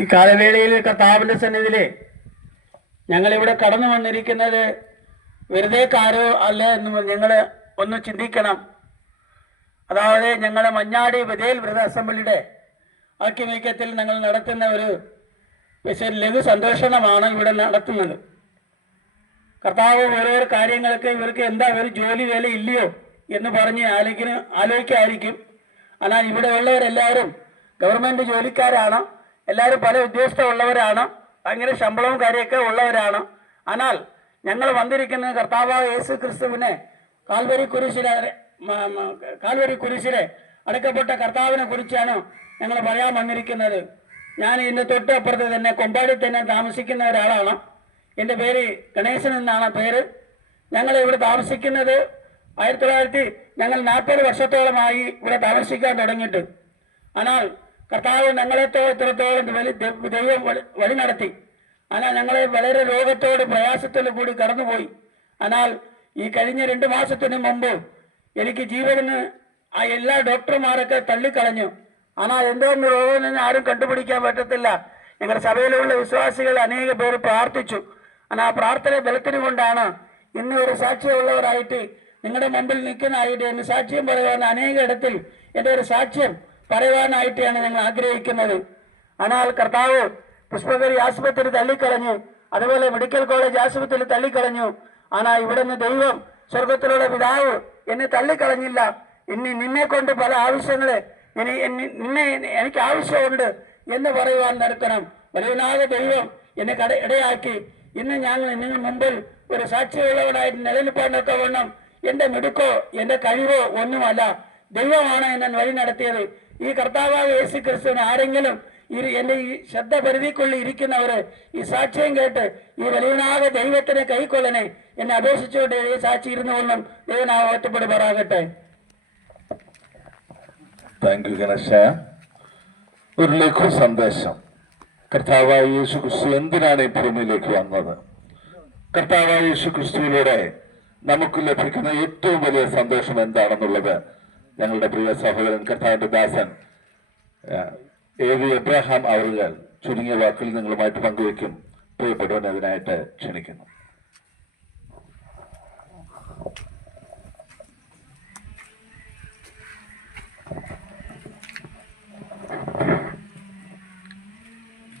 ഈ കാലവേളയിൽ കർത്താവിൻ്റെ സന്നിധിയിൽ ഞങ്ങളിവിടെ കടന്നു വന്നിരിക്കുന്നത് വെറുതെ കാരോ അല്ല എന്ന് ഞങ്ങൾ ഒന്ന് ചിന്തിക്കണം. അതായത് ഞങ്ങൾ മഞ്ഞാടി ബഥേൽ വ്രത അസംബ്ലിയുടെ ആക്യമൈക്യത്തിൽ ഞങ്ങൾ നടത്തുന്ന ഒരു ലഘു സന്തോഷമാണ് ഇവിടെ നടത്തുന്നത്. കർത്താവ് ഓരോരോ കാര്യങ്ങൾക്ക് ഇവർക്ക് എന്താ ഒരു ജോലി വേല ഇല്ലയോ എന്ന് പറഞ്ഞ് ആലോചിക്കായിരിക്കും. എന്നാൽ ഇവിടെ ഉള്ളവരെല്ലാവരും ഗവൺമെൻറ് ജോലിക്കാരാണ്, എല്ലാവരും പല ഉദ്യോഗസ്ഥരുള്ളവരാണ്, ഭയങ്കര ശമ്പളവും കാര്യമൊക്കെ ഉള്ളവരാണ്. എന്നാൽ ഞങ്ങൾ വന്നിരിക്കുന്നത് കർത്താവായ യേശു ക്രിസ്തുവിനെ കാൽവരി കുരിശിലെ അടക്കപ്പെട്ട കർത്താവിനെ കുറിച്ചാണ് ഞങ്ങൾ പറയാൻ വന്നിരിക്കുന്നത്. ഞാൻ ഇതിൻ്റെ തൊട്ടപ്പുറത്ത് തന്നെ കൊമ്പാടി തന്നെ താമസിക്കുന്ന ഒരാളാണ്. എൻ്റെ പേര് ഗണേശൻ എന്നാണ് പേര്. ഞങ്ങൾ ഇവിടെ താമസിക്കുന്നത് ഞങ്ങൾ 40 വർഷത്തോളമായി ഇവിടെ താമസിക്കാൻ തുടങ്ങിയിട്ട്. എന്നാൽ കർത്താവ് ഞങ്ങളെ ഇത്രത്തോളം ദൈവം വഴി നടത്തി. എന്നാൽ ഞങ്ങളെ വളരെ രോഗത്തോട് പ്രയാസത്തോടു കൂടി കടന്നുപോയി. എന്നാൽ ഈ കഴിഞ്ഞ 2 മാസത്തിന് മുമ്പ് എനിക്ക് ജീവന് എല്ലാ ഡോക്ടർമാരൊക്കെ തള്ളിക്കളഞ്ഞു. എന്നാൽ എന്തോന്ന് രോഗമെന്ന് ആരും കണ്ടുപിടിക്കാൻ പറ്റത്തില്ല. ഞങ്ങളുടെ സഭയിലുള്ള വിശ്വാസികൾ അനേക പേര് പ്രാർത്ഥിച്ചു. എന്നാൽ ആ പ്രാർത്ഥന ബലത്തിന് കൊണ്ടാണ് ഇന്ന് ഒരു സാക്ഷ്യമുള്ളവരായിട്ട് നിങ്ങളുടെ മുമ്പിൽ നിൽക്കുന്നതായിട്ട് എന്നെ സാക്ഷ്യം പറയുവാൻ അനേക ഇടത്തിൽ എൻ്റെ ഒരു സാക്ഷ്യം പറയുവാനായിട്ടാണ് ഞങ്ങൾ ആഗ്രഹിക്കുന്നത്. എന്നാൽ കർത്താവ് പുഷ്പഗിരി ആശുപത്രി തള്ളിക്കളഞ്ഞു, അതുപോലെ മെഡിക്കൽ കോളേജ് ആശുപത്രി തള്ളിക്കളഞ്ഞു. എന്നാൽ ഇവിടുന്ന് ദൈവം സ്വർഗത്തിലുള്ള പിതാവ് എന്നെ തള്ളിക്കളഞ്ഞില്ല. നിന്നെ കൊണ്ട് പല ആവശ്യങ്ങളെ എനിക്ക് ആവശ്യമുണ്ട് എന്ന് പറയുവാൻ നിർത്തണം. വലിയനാഥ ദൈവം എന്നെ ഇടയാക്കി ഇന്ന് ഞാൻ നിങ്ങൾ മുമ്പിൽ ഒരു സാക്ഷിയുള്ളവനായിട്ട് നിലനിൽപ്പാനൊക്കെ വേണം. എൻ്റെ മിടുക്കോ എൻ്റെ കഴിവോ ഒന്നുമല്ല, ദൈവമാണ് എന്നെ വഴി നടത്തിയത്. ഈ കർത്താവായ യേശു ക്രിസ്തുവിന് ആരെങ്കിലും എൻ്റെ ഈ ശ്രദ്ധ പരിധിക്കുള്ളിൽ ഇരിക്കുന്നവര് ഈ സാക്ഷ്യം കേട്ട് ഈ വലിയനാഥ ദൈവത്തിനെ കൈക്കൊള്ളനെ എന്നെ അപേക്ഷിച്ചുകൊണ്ട് ഈ സാക്ഷി ഇരുന്നുകൊള്ളും. ദൈവനാഥ ഒറ്റപ്പെടുമാറാകട്ടെ. Thank you Ganesha. ഒരു ലഘു സന്ദേശം. കർത്താവായ യേശു ക്രിസ്തു എന്തിനാണ് ഈ ഭൂമിയിലേക്ക് വന്നത്? കർത്താവായ യേശു ക്രിസ്തുവിലൂടെ നമുക്ക് ലഭിക്കുന്ന ഏറ്റവും വലിയ സന്തോഷം എന്താണെന്നുള്ളത് ഞങ്ങളുടെ പ്രിയ സഹോദരൻ കർത്താവിന്റെ ദാസൻ എ.വി. എബ്രഹാം അവറുകൾ ചുരുങ്ങിയ വാക്കുകൾ നിങ്ങളുമായിട്ട് പങ്കുവയ്ക്കും. പ്രിയപ്പെട്ടവൻ അതിനായിട്ട് ക്ഷണിക്കുന്നു.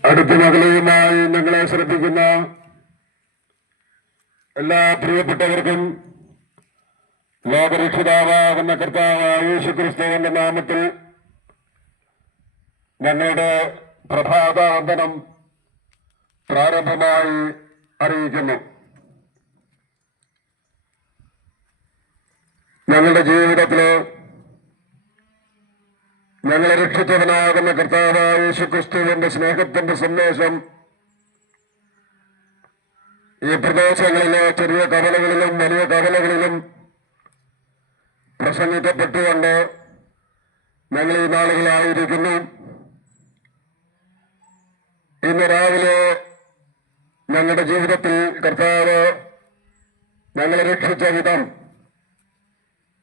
അടുത്ത മകളുമായി ഞങ്ങളെ ശ്രദ്ധിക്കുന്ന എല്ലാ പ്രിയപ്പെട്ടവർക്കും ലോകരക്ഷിതാവാകുന്ന കർത്താവായ യേശു ക്രിസ്തുവിന്റെ നാമത്തിൽ ഞങ്ങളുടെ പ്രഭാതവന്ദനം പ്രാരംഭമായി അറിയിക്കുന്നു. ഞങ്ങളുടെ ജീവിതത്തില് ഞങ്ങളെ രക്ഷിച്ചവനാകുന്ന കർത്താവായ യേശു ക്രിസ്തുവിന്റെ സ്നേഹത്തിന്റെ സന്ദേശം ഈ പ്രദേശങ്ങളിലെ ചെറിയ കവലകളിലും വലിയ കവലകളിലും പ്രസംഗിക്കപ്പെട്ടുകൊണ്ട് ഞങ്ങൾ ഈ നാളുകളായിരിക്കുന്നു. ഇന്ന് രാവിലെ ഞങ്ങളുടെ ജീവിതത്തിൽ കർത്താവ് ഞങ്ങളെ രക്ഷിച്ച വിധം,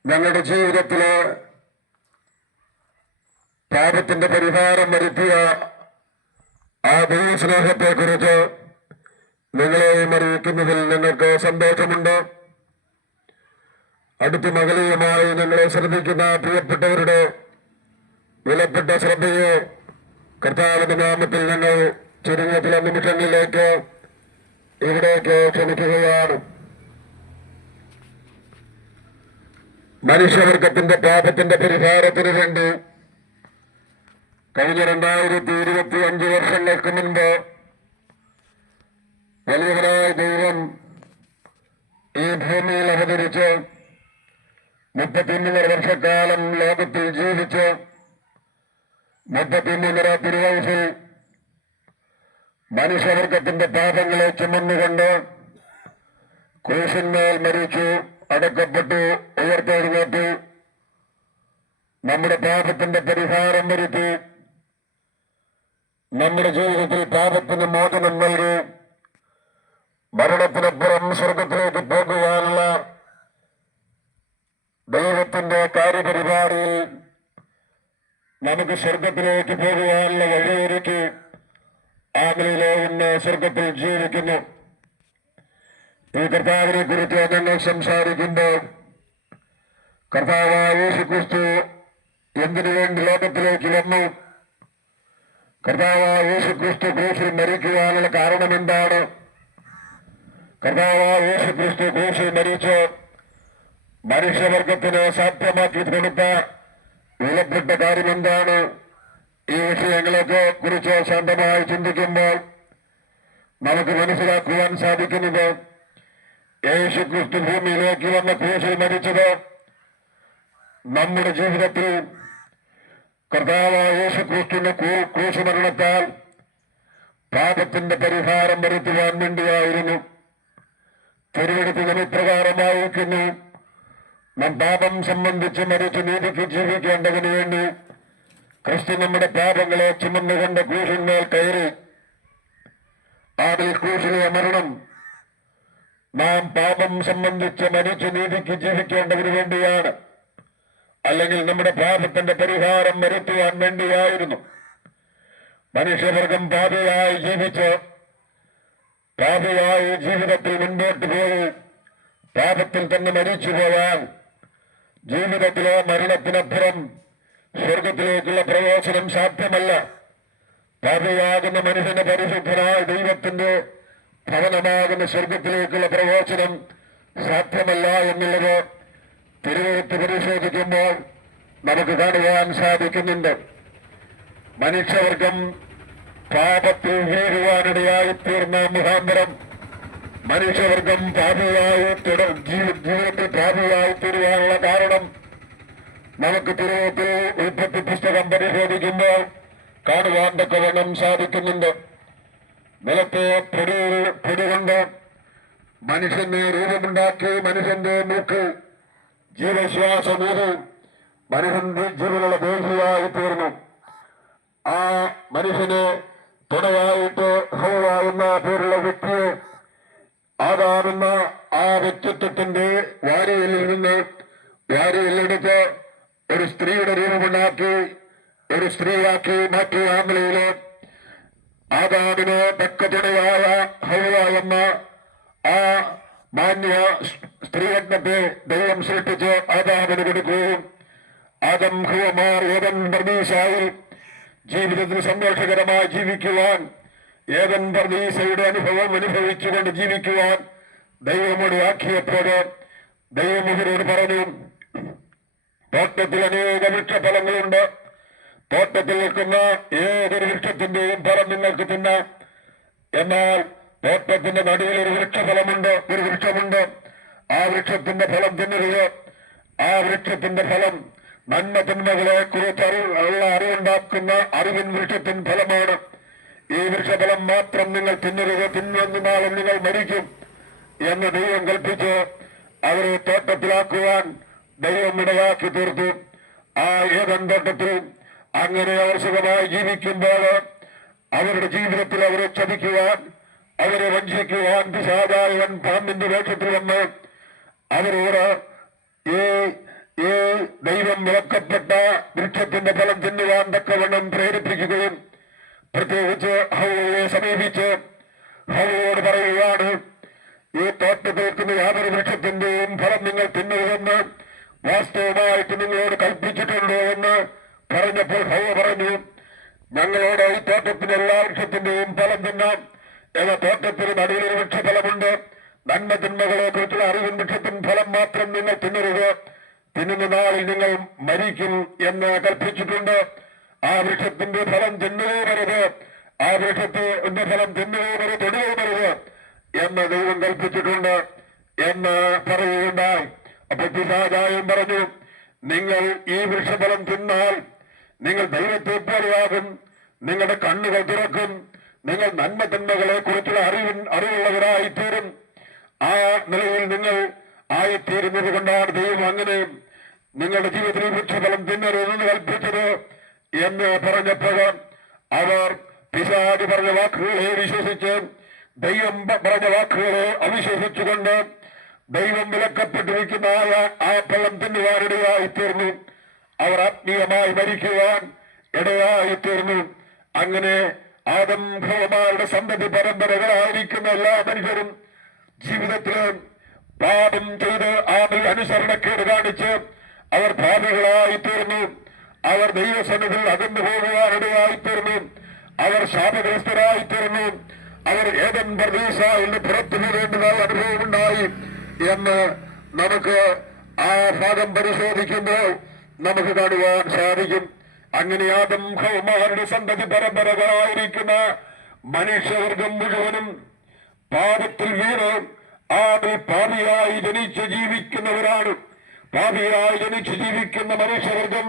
ഞങ്ങളുടെ ജീവിതത്തില് പാപത്തിന്റെ പരിഹാരം വരുത്തിയ ആ ദൈവസ്നേഹത്തെക്കുറിച്ച് നിങ്ങളെയും അറിയിക്കുന്നതിൽ ഞങ്ങൾക്ക് സന്തോഷമുണ്ട്. അടുത്ത മകളുമായി ഞങ്ങളെ ശ്രദ്ധിക്കുന്ന പ്രിയപ്പെട്ടവരുടെ വിലപ്പെട്ട ശ്രദ്ധയെ കർത്താവിന്റെ നാമത്തിൽ ഞങ്ങൾ ചുരുങ്ങിയ ചില നിമിഷങ്ങളിലേക്ക് ഇവിടേക്ക് ക്ഷണിക്കുകയാണ്. മനുഷ്യവർഗത്തിന്റെ പാപത്തിന്റെ പരിഹാരത്തിന് വേണ്ടി കഴിഞ്ഞ 2025 വർഷങ്ങൾക്ക് മുൻപ് വലിയവനായ ദൈവം ഈ ഭൂമിയിൽ അവതരിച്ച് 33 വർഷക്കാലം ലോകത്തിൽ ജീവിച്ച് 33 തിരുവയസ്സിൽ മനുഷ്യവർഗത്തിന്റെ പാപങ്ങളെ ചുമന്നുകൊണ്ട് ക്രൂശിന്മേൽ മരിച്ചു, അടക്കപ്പെട്ടു, ഉയർത്തെഴുന്നേറ്റു, നമ്മുടെ പാപത്തിന്റെ പരിഹാരം വരുത്തി, നമ്മുടെ ജീവിതത്തിൽ പാപത്തിന് മോചനം നൽകി മരണത്തിനപ്പുറം സ്വർഗത്തിലേക്ക് പോകുവാനുള്ള ദൈവത്തിന്റെ കാര്യപരിപാടിയിൽ നമുക്ക് സ്വർഗത്തിലേക്ക് പോകുവാനുള്ള വഴിയൊരുക്കി ആമയിലെ ഇന്ന് സ്വർഗത്തിൽ ജീവിക്കുന്നു. ഈ കർത്താവിനെ കുറിച്ച് ഞങ്ങൾ സംസാരിക്കുമ്പോൾ കർത്താവായ യേശുക്രിസ്തു എന്തിനു വേണ്ടി ലോകത്തിലേക്ക് വന്നു? കർത്താവായ യേശുക്രിസ്തു ക്രൂശിൽ മരിക്കുവാനുള്ള കാരണം എന്താണ്? കർത്താവായ യേശുക്രിസ്തു ക്രൂശിൽ മരിച്ച് മനുഷ്യവർഗത്തിന് സാധ്യമാക്കി കൊടുത്ത വിലപ്പെട്ട കാര്യം എന്താണ്? ഈ വിഷയങ്ങളൊക്കെ കുറിച്ച് ശാന്തമായി ചിന്തിക്കുമ്പോൾ നമുക്ക് മനസ്സിലാക്കുവാൻ സാധിക്കുന്നത് യേശുക്രിസ്തു ഭൂമിയിലേക്ക് വന്ന ക്രൂശിൽ മരിച്ചത് നമ്മുടെ ജീവിതത്തിൽ കർത്താവായ യേശുക്രിസ്തുവിന്റെ ക്രൂശ് മരണത്താൽ പാപത്തിന്റെ പരിഹാരം വരുത്തുവാൻ വേണ്ടിയായിരുന്നു. തിരുവെടുത്ത് ഇപ്രകാരമായിരിക്കുന്നു: നാം പാപം സംബന്ധിച്ച് മരിച്ച് നീതിക്ക് ജീവിക്കേണ്ടതിനു വേണ്ടി ക്രിസ്തു നമ്മുടെ പാപങ്ങളെ ചുമന്നുകൊണ്ട് ക്രൂശിന്മേൽ കയറി. ആദിൽ ക്രൂശിലെ മരണം നാം പാപം സംബന്ധിച്ച് മരിച്ച് നീതിക്ക് ജീവിക്കേണ്ടതിനു വേണ്ടിയാണ്, അല്ലെങ്കിൽ നമ്മുടെ പാപത്തിന്റെ പരിഹാരം വരുത്തുവാൻ വേണ്ടിയായിരുന്നു. മനുഷ്യവർഗം പാപിയായി ജീവിച്ച് പാപിയായി ജീവിതത്തിൽ മുന്നോട്ട് പോയി പാപത്തിൽ തന്നെ മരിച്ചു പോയാൽ ജീവിതത്തിലെ മരണത്തിനപ്പുറം സ്വർഗത്തിലേക്കുള്ള പ്രവേശനം സാധ്യമല്ല. പാപിയാകുന്ന മനുഷ്യന്റെ പരിശുദ്ധനായ ദൈവത്തിന്റെ ഭവനമാകുന്ന സ്വർഗത്തിലേക്കുള്ള പ്രവേശനം സാധ്യമല്ല എന്നുള്ളത് തിരുവെഴുത്ത് പരിശോധിക്കുമ്പോൾ നമുക്ക് കാണുവാൻ സാധിക്കുന്നുണ്ട്. മനുഷ്യവർഗം പാപത്തിൽ വീഴുവാനിടയായിത്തീർന്ന മുഖാന്തരം മനുഷ്യവർഗം പാപിയായി ജീവിതത്തിൽ പാപിയായി തീരുവാനുള്ള കാരണം നമുക്ക് തിരുവെഴുത്തിൽ ഉൽപ്പത്തി പുസ്തകം പരിശോധിക്കുമ്പോൾ കാണുവാൻ തക്കവണ്ണം സാധിക്കുന്നുണ്ട്. നിലത്തെ പൊടി കൊണ്ട് മനുഷ്യന് രൂപമുണ്ടാക്കി മനുഷ്യന്റെ മൂക്ക് ജീവശ്വാസമൂതി മനുഷ്യന്റെ ജീവനുള്ള ദേഹിയായി തീർന്നു. ആ മനുഷ്യന് തുണയായിട്ട് ഹൗവ എന്ന പേരുള്ള വ്യക്തിയെ ആദാമെന്ന ആ വ്യക്തിത്വത്തിന്റെ വാരിയലിൽ നിന്ന് വാരിയലെടുത്ത് ഒരു സ്ത്രീയുടെ രൂപമുണ്ടാക്കി ഒരു സ്ത്രീയാക്കി മാറ്റി ആംഗ്ലയില് ആദാമിന് തക്ക തുണയായ ഹൗവ എന്ന ആ മാന്യ സ്ത്രീരത്നത്തെ ദൈവം സൃഷ്ടിച്ച് ആദാമിന് കൊടുക്കുകയും ആദം ഹുവമാർ ഏതൻ പർദീസായി ജീവിതത്തിൽ സന്തോഷകരമായി ജീവിക്കുവാൻ ഏതൻ പർദീസയുടെ അനുഭവം അനുഭവിച്ചുകൊണ്ട് ജീവിക്കുവാൻ ദൈവമോട് ആക്കിയപ്പോൾ ദൈവം ഇവരോട് പറഞ്ഞു, തോട്ടത്തിൽ അനേക വൃക്ഷഫലങ്ങളുണ്ട്, തോട്ടത്തിൽ നിൽക്കുന്ന ഏതൊരു വൃക്ഷത്തിന്റെയും ഫലം നിങ്ങൾക്ക് തിന്നാം. എന്നാൽ തോട്ടത്തിന്റെ നടുവിൽ ഒരു വൃക്ഷമുണ്ട്. ആ വൃക്ഷത്തിന്റെ ഫലം തിന്നരുത്. ആ വൃക്ഷത്തിന്റെ ഫലം നന്മ തിന്മകളെ കുറിച്ച് അറിവുണ്ടാക്കുന്ന അറിവിൻ വൃക്ഷത്തിൻ ഫലമാണ്. ഈ വൃക്ഷഫലം മാത്രം നിങ്ങൾ തിന്നരുത്, തിന്നുന്ന നാളും നിങ്ങൾ മരിക്കും എന്ന് ദൈവം കൽപ്പിച്ച് അവരെ തോട്ടത്തിലാക്കുവാൻ ദൈവം ഇടയാക്കി തീർത്തു. ആ ഏതൻ തോട്ടത്തിൽ അങ്ങനെ അവർ സുഖമായി ജീവിക്കുമ്പോൾ അവരുടെ ജീവിതത്തിൽ അവരെ ചതിക്കുവാൻ അവരെ വഞ്ചിക്കുവാൻ പിശാചായവൻ പാമ്പിന്റെ വേഷത്തിൽ വന്ന് അവരോട് ഈ ദൈവം വിലക്കപ്പെട്ട വൃക്ഷത്തിന്റെ ഫലം തിന്നുവാൻ തക്കവണ്ണം പ്രേരിപ്പിക്കുകയും പ്രത്യേകിച്ച് ഹൗവയെ സമീപിച്ച് ഹൗവയോട് പറയുകയാണ്, ഈ തോട്ടത്തിൽ നിൽക്കുന്ന യാതൊരു വൃക്ഷത്തിന്റെയും ഫലം നിങ്ങൾ തിന്നരുതെന്ന് വാസ്തവമായിട്ട് നിങ്ങളോട് കൽപ്പിച്ചിട്ടുണ്ടോ എന്ന് പറഞ്ഞപ്പോൾ ഹൗവ പറഞ്ഞു, ഞങ്ങളോട് ഈ തോട്ടത്തിന്റെ എല്ലാ വൃക്ഷത്തിന്റെയും ഫലം തിന്നാം. എന്ന തോട്ടത്തിന് നടുവിലൊരു വൃക്ഷഫലമുണ്ട്, നന്മ തിന്മകളെ കുറിച്ചുള്ള അറിവിൻ വൃക്ഷത്തിൻ ഫലം മാത്രം നിങ്ങൾ തിന്നരുത്, തിന്നുന്ന നാളിൽ നിങ്ങൾ മരിക്കും എന്ന് കൽപ്പിച്ചിട്ടുണ്ട്. ആ വൃക്ഷത്തിന്റെ ഫലം തിന്നുകരുത്, ആ വൃക്ഷത്തിന്റെ ഫലം തിന്നുകരുത്, തൊടുകരുത് എന്ന് ദൈവം കൽപ്പിച്ചിട്ടുണ്ട് എന്ന് പറയുകയുണ്ടായി. അപ്പൊ പിശാചായൻ പറഞ്ഞു, നിങ്ങൾ ഈ വൃക്ഷഫലം തിന്നാൽ നിങ്ങൾ ദൈവത്തെ പോലെയാകും, നിങ്ങളുടെ കണ്ണുകൾ തുറക്കും, നിങ്ങൾ നന്മ തിന്മകളെ കുറിച്ചുള്ള അറിവുള്ളവരായിത്തീരും. ആ നിലയിൽ നിങ്ങൾ ആയിത്തീരുന്നത് കൊണ്ടാണ് ദൈവം അങ്ങനെ നിങ്ങളുടെ ജീവിതത്തിൽ വൃക്ഷഫലം തിന്നരുതെന്ന് കൽപ്പിച്ചത് എന്ന് പറഞ്ഞപ്പോൾ അവർ പിശാച് പറഞ്ഞ വാക്കുകളെ വിശ്വസിച്ച് ദൈവം പറഞ്ഞ വാക്കുകളെ അവിശ്വസിച്ചുകൊണ്ട് ദൈവം വിലക്കപ്പെട്ടിരിക്കുന്നതായ ആ ഫലം തിന്നുവാനിടയായിത്തീർന്നു. അവർ ആത്മീയമായി മരിക്കുവാൻ ഇടയായി തീർന്നു. അങ്ങനെ ആദം ഹവ്വമാരുടെ സന്തതി പരമ്പരകളായിരിക്കുന്ന എല്ലാ മനുഷ്യരും ജീവിതത്തിൽ പാപം ചെയ്ത് ആദിൽ അനുസരണക്കേട് കാണിച്ച് അവർ പാപികളായി തീർന്നു. അവർ ദൈവസന്നിധിയിൽ അകന്നു പോകുവാനിടയായി തീർന്നു. അവർ ശാപഗ്രസ്തരായി തീർന്നു. അവർ ഏദൻ പ്രദേശയിൽ പുറത്തു പോകേണ്ടതായ അനുഭവമുണ്ടായി എന്ന് നമുക്ക് ആ ഭാഗം പരിശോധിക്കുമ്പോൾ നമുക്ക് കാണുവാൻ സാധിക്കും. അങ്ങനെ ആദം ഹവ്വമാരുടെ സന്തതി പരമ്പരകളായിരിക്കുന്ന മനുഷ്യവർഗം മുഴുവനും പാപത്തിൽ വീണ് ആദിൽ പാപിയായി ജനിച്ച് ജീവിക്കുന്നവരാണ്. പാപിയായി ജനിച്ച് ജീവിക്കുന്ന മനുഷ്യവർഗം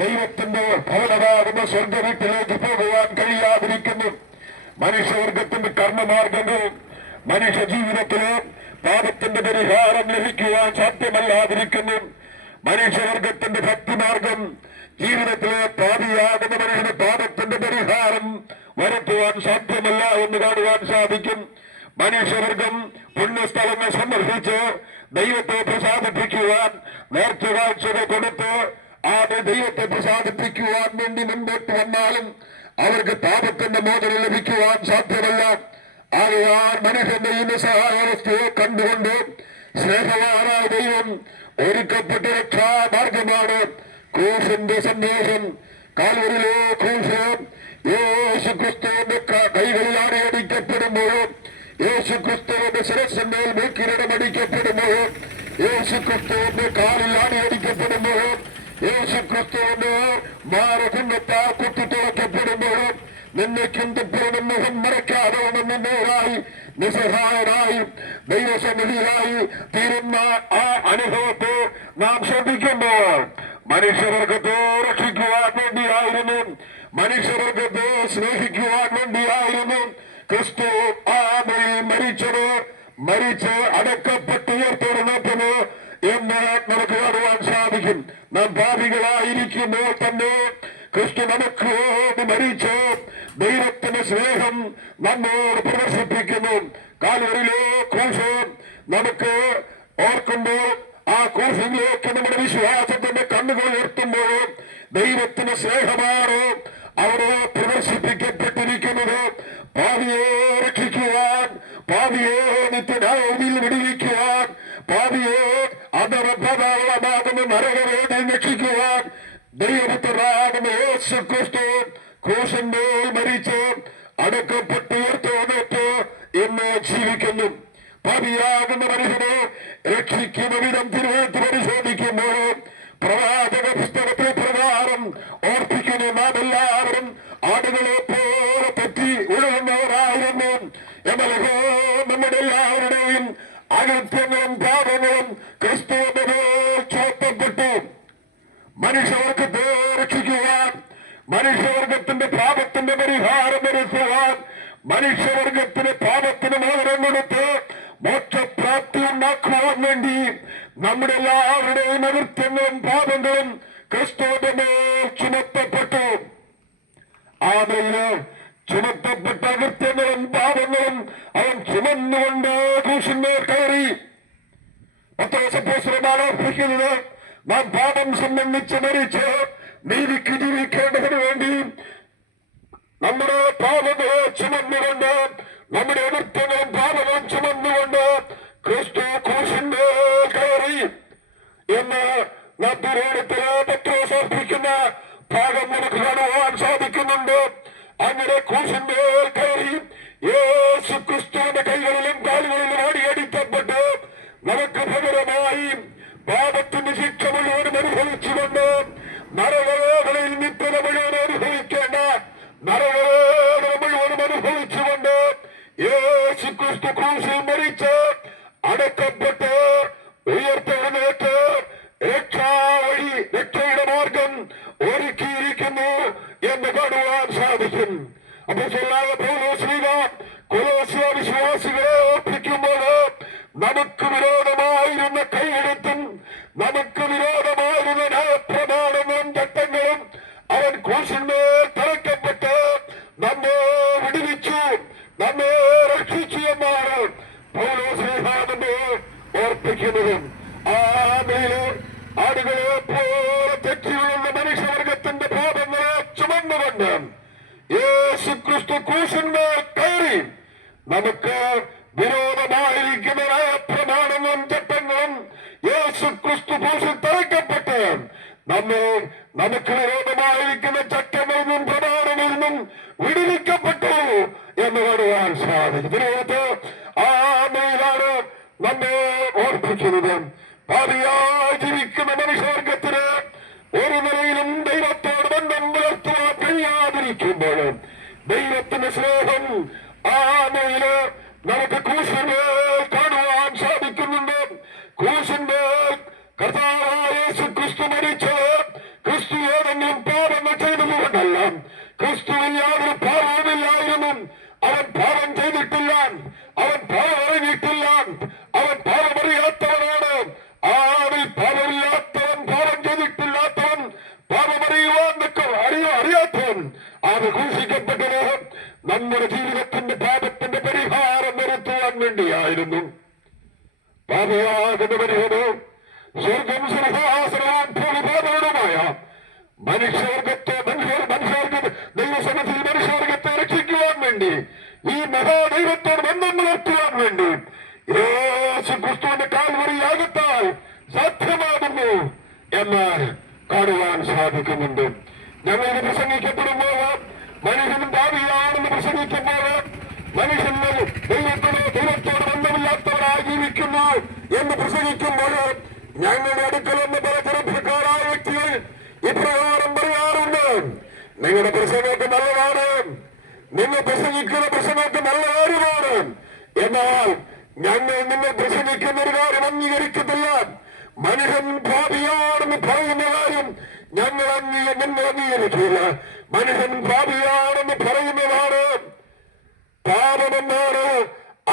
ദൈവത്തിന്റെ ഭവനമാകുന്ന സ്വർഗവീട്ടിലേക്ക് പോകുവാൻ കഴിയാതിരിക്കുന്നു. മനുഷ്യവർഗത്തിന്റെ കർമ്മമാർഗങ്ങളും മനുഷ്യ ജീവിതത്തില് പാപത്തിന്റെ പരിഹാരം ലഭിക്കുവാൻ സാധ്യമല്ലാതിരിക്കുന്നു. മനുഷ്യവർഗത്തിന്റെ ഭക്തിമാർഗം ജീവിതത്തിലെ പാപിയാകുന്ന മനുഷ്യന് പാപത്തിന്റെ പരിഹാരം വരുത്തുവാൻ സാധ്യമല്ല എന്ന് കാണുവാൻ സാധിക്കും. മനുഷ്യവർഗം പുണ്യസ്ഥലങ്ങൾ സന്ദർശിച്ച് ദൈവത്തെ പ്രസാദിപ്പിക്കുവാൻ നേർച്ചകാഴ്ചകൾ കൊടുത്ത് അത് ദൈവത്തെ പ്രസാദിപ്പിക്കുവാൻ വേണ്ടി മുൻപോട്ട് വന്നാലും അവർക്ക് പാപത്തിന്റെ മോചനം ലഭിക്കുവാൻ സാധ്യമല്ല. ആകയാൽ മനുഷ്യന്റെ ഈ നിസ്സഹായാവസ്ഥയെ കണ്ടുകൊണ്ട് സ്നേഹവാനായ ദൈവം ഒരുക്കപ്പെട്ട രക്ഷാമാർഗമാണ് ക്രൂശിന്റെ സന്ദേശം. കാൽവരിയിലെ ക്രൂശ് യേശുക്രിസ്തുവിന്റെ കൈകളിലാണ് അടിക്കപ്പെടുമ്പോഴും, യേശുക്രിസ്തുവിന്റെ ശിരസ്സിന്മേൽ മൂക്കിരിടമടിക്കപ്പെടുമ്പോഴും, യേശുക്രിസ്തുവിന്റെ കാലിൽ അടിക്കപ്പെടുമ്പോഴും, യേശുക്രിസ്തുവിന്റെ മാറകുന്നത്താ കുത്തിത്തുളയ്ക്കപ്പെടുമ്പോഴും നിന്നെ ചിന്തപ്പെടുന്ന മുഖം മറയ്ക്കാതെ നിന്നേറായി നിസ്സഹായനായി ദൈവസന്നിധിയായി തീരുന്ന ആ അനുഭവത്തെ നാം ശ്രദ്ധിക്കുമ്പോൾ മനുഷ്യവർഗത്തെ രക്ഷിക്കുവാൻ വേണ്ടിയായിരുന്നു, മനുഷ്യവർഗത്തെ സ്നേഹിക്കുവാൻ വേണ്ടിയായിരുന്നു ക്രിസ്തു ആദിൽ മരിച്ചത്, മരിച്ച് അടക്കപ്പെട്ട് ഉയർത്തെഴുന്നേറ്റത് എന്ന് നമുക്ക് കാണുവാൻ സാധിക്കും. നാം പാപികളായിരിക്കുമ്പോൾ തന്നെ ക്രിസ്തു നമുക്ക് വേണ്ടി മരിച്ച് ദൈവത്തിന്റെ സ്നേഹം നമ്മോട് പ്രദർശിപ്പിക്കുന്നു. കാൽവരിയിലെ ക്രൂശ് നമുക്ക് ഓർക്കുമ്പോൾ ആ ക്രൂശിലേക്ക് നമ്മുടെ വിശ്വാസത്തിന്റെ കണ്ണുകൾ ഉയർത്തുമ്പോൾ ദൈവത്തിന്റെ സ്നേഹമാണ് അവിടെ പ്രദർശിപ്പിക്കപ്പെട്ടിരിക്കുന്നത്. പാപിയെ രക്ഷിക്കുവാൻ, പാപിയെ നിത്യനാവിൽ വിടുവിക്കുവാൻ, പാപിയെ അധമപാതാളമാകുന്ന നരകവേദി രക്ഷിക്കുവാൻ ദൈവപുത്രനാകുന്ന യേശുക്രിസ്തു ക്രൂശിന്മേൽ മരിച്ച് അടക്കപ്പെട്ട് ഉയർത്തെഴുന്നേറ്റ് എന്ന് ജീവിക്കുന്നു. പാപിയാകുന്ന മനുഷ്യനെ രക്ഷിക്കുന്ന വിധം തിരുവെഴുത്ത് പരിശോധിക്കുമ്പോൾ പ്രവാചക പുസ്തകത്തെ പ്രകാരം ഓർപ്പിക്കുന്നു, നാം എല്ലാവരും ആടുകളെ പോലെ തെറ്റി ഒഴുകുന്നവരായിരുന്നു. എന്നാൽ നമ്മുടെ എല്ലാവരുടെയും അകൃത്യങ്ങളും പാപങ്ങളും ക്രിസ്തുവിന്റെ മേൽ ചുമത്തപ്പെട്ടു. മനുഷ്യവർഗത്തെ രക്ഷിക്കുവാൻ, മനുഷ്യവർഗത്തിന്റെ പാപത്തിന്റെ പരിഹാരം വരുത്തുവാൻ, മനുഷ്യവർഗത്തിന് പാപത്തിന് മോചനം കൊടുത്ത് മോക്ഷപ്രാപ്തി ഉണ്ടാക്കുവാൻ വേണ്ടി നമ്മുടെ എല്ലാവരുടെയും അകൃത്യങ്ങളും പാപങ്ങളും ക്രിസ്തുവിന്റെ മേൽ ചുമത്തപ്പെട്ടു. ആമേന് ചുമത്തപ്പെട്ട അകൃത്യങ്ങളും പാപങ്ങളും അവൻ ചുമന്നുകൊണ്ട് ക്രൂശിന്മേൽ കയറി. പത്രോസപ്പോസ്തലനാണ് ഓർപ്പിക്കുന്നത്, നാം പാപം സംബന്ധിച്ച് മരിച്ച് നീതിക്ക് ജീവിക്കേണ്ടതിനു വേണ്ടി നമ്മുടെ പാപങ്ങളെ ചുമന്നുകൊണ്ട്, നമ്മുടെ അകൃത്യങ്ങളും പാപങ്ങളും ചുമന്നുകൊണ്ട് ക്രിസ്തു ക്രൂശിന്മേൽ കയറി എന്ന് നാം തിരുവെഴുത്തിലെ പത്രോസ് ഓർപ്പിക്കുന്ന ഭാഗം നമുക്ക് കാണുവാൻ സാധിക്കുന്നുണ്ട്. അങ്ങനെ ക്രൂശിന്മേൽ കയറി യേശു ക്രിസ്തുവിന്റെ കൈകളിലും കാലുകളിലും അടിയടിക്കപ്പെട്ട് നമുക്ക് പകരമായി പാപത്തിന്റെ ശിക്ഷ മുഴുവനും അനുഭവിച്ചുകൊണ്ട് നരകവേദനയിൽ നിത്യത മുഴുവൻ അനുഭവിക്കേണ്ട നരകവേദന മുഴുവനും അനുഭവിച്ചുകൊണ്ട് യേശു ക്രിസ്തു ക്രൂശിൽ മരിച്ച് അടക്കപ്പെട്ട് ഉയർത്തെഴുന്നേറ്റ് രക്ഷാവഴി, രക്ഷയുടെ മാർഗം ഒരുക്കിയിരിക്കുന്നു എന്ന് കാണുവാൻ സാധിക്കും. അപ്പോസ്തലനായ പൗലോസ് കൊലോസ്യ വിശ്വാസികളെ ഓർപ്പിക്കുമ്പോൾ നമുക്ക് വിരോധമായിരുന്ന കൈയെഴുത്തും നമുക്ക് വിരോധമായിരുന്ന ന്യായപ്രമാണങ്ങളും ചട്ടങ്ങളും അവൻ ക്രൂശിന്മേൽ തറയ്ക്കപ്പെട്ട് നമ്മെ വിടുവിച്ചു, നമ്മെ രക്ഷിച്ചു എന്നാണ് പൗലോസ് നമ്മെ ഓർപ്പിക്കുന്നത്. ആടുകളെ പോലെ തെറ്റിയുള്ള മനുഷ്യവർഗത്തിന്റെ പാപങ്ങളെ കൊണ്ട് യേശു ക്രിസ്തു ക്രൂശിന്മേൽ കയറി നമുക്ക് വിരോധമായിരിക്കുന്ന പ്രമാണങ്ങളും ചട്ടങ്ങളും യേശു ക്രിസ്തു ക്രൂശിൽ തറയ്ക്കപ്പെട്ട് നമുക്ക് വിരോധമായിരിക്കുന്ന ചട്ടങ്ങളിൽ നിന്നും പ്രമാണങ്ങളിൽ നിന്നും വിടുവിക്കപ്പെട്ടു എന്ന് കാണുവാൻ സാധിക്കും. ആ മേലാണ് നമ്മെ ഓർപ്പിക്കുന്നത്. ഭാവിയായി ജീവിക്കുന്ന മനുഷ്യവർഗത്തിന് ഒരു നിലയിലും ദൈവത്തോട് ബന്ധം പുലർത്തുവാൻ കഴിയാതിരിക്കുമ്പോൾ ദൈവത്തിന്റെ സ്നേഹം ആ മേല് നമുക്ക് ക്രൂശിന്മേൽ കാണുവാൻ സാധിക്കുന്നുണ്ട്. ക്രൂശിന്മേൽ കർത്താവായ യേശു ക്രിസ്തു മരിച്ചത് ക്രിസ്തു ഏതെങ്കിലും പാപങ്ങൾ ചെയ്തതുകൊണ്ടല്ല. ക്രിസ്തുവിൽ യാതൊരു പാപവുമില്ലായിരുന്നു. അവൻ പാപം ചെയ്തിട്ടില്ല, അവൻ പാപം അറിഞ്ഞിട്ടില്ല, അവൻ പാപമറിയാത്തവനാണ്. ആവിൽ പാപമില്ലാത്തവൻ, പാപം ചെയ്തിട്ടില്ലാത്തവൻ, അറിയാത്തവൻ അത് ക്രൂശിക്കപ്പെട്ടത് നമ്മുടെ ജീവിതത്തിന്റെ പാപത്തിന്റെ പരിഹാരം വരുത്തുവാൻ വേണ്ടിയായിരുന്നു. പാപയാകുന്ന പരിഹാരം സ്വർഗം സിംഹാസനവും ഭൂമിപാതവുമായ മനുഷ്യവർഗത്തെ ദൈവസന്നിധിയിൽ മനുഷ്യവർഗത്തെ രക്ഷിക്കുവാൻ വേണ്ടി, ഈ മഹാദൈവത്തോട് ബന്ധം പുലർത്തുവാൻ വേണ്ടി യേശു ക്രിസ്തുവിന്റെ കാൽവരി യാഗത്താൽ സാധ്യമാകുന്നു എന്ന് കാണുവാൻ സാധിക്കുന്നുണ്ട്. ഞങ്ങൾ പ്രസംഗിക്കപ്പെടുമ്പോൾ മനുഷ്യൻ ഭാവിയാണെന്ന് പ്രസംഗിക്കുമ്പോൾ മനുഷ്യൻ ദൈവത്തോട് ബന്ധമില്ലാത്തവരായി ജീവിക്കുന്നു എന്ന് പ്രസംഗിക്കുമ്പോൾ ഞങ്ങളുടെ അടുക്കൽ നിന്ന് പല ചെറുപ്പക്കാരായ വ്യക്തികൾ ഇപ്രകാരം പറയാറുണ്ട്: നിങ്ങളുടെ പ്രസംഗമൊക്കെ നല്ലതാണ്, നിങ്ങൾ പ്രസംഗിക്കുന്ന പ്രസംഗമൊക്കെ നല്ല കാര്യമാണ്, എന്നാൽ ഞങ്ങൾ നിങ്ങൾ പ്രസംഗിക്കുന്ന ഒരു കാര്യം അംഗീകരിക്കത്തില്ല. മനുഷ്യൻ ഭാവിയാണെന്ന് പറയുന്ന കാര്യം ഞങ്ങൾ അംഗീകരിക്കില്ല. മനുഷ്യൻ ഭാവിയാണെന്ന് പറയുന്നതാണ് പാപമെന്നാണ്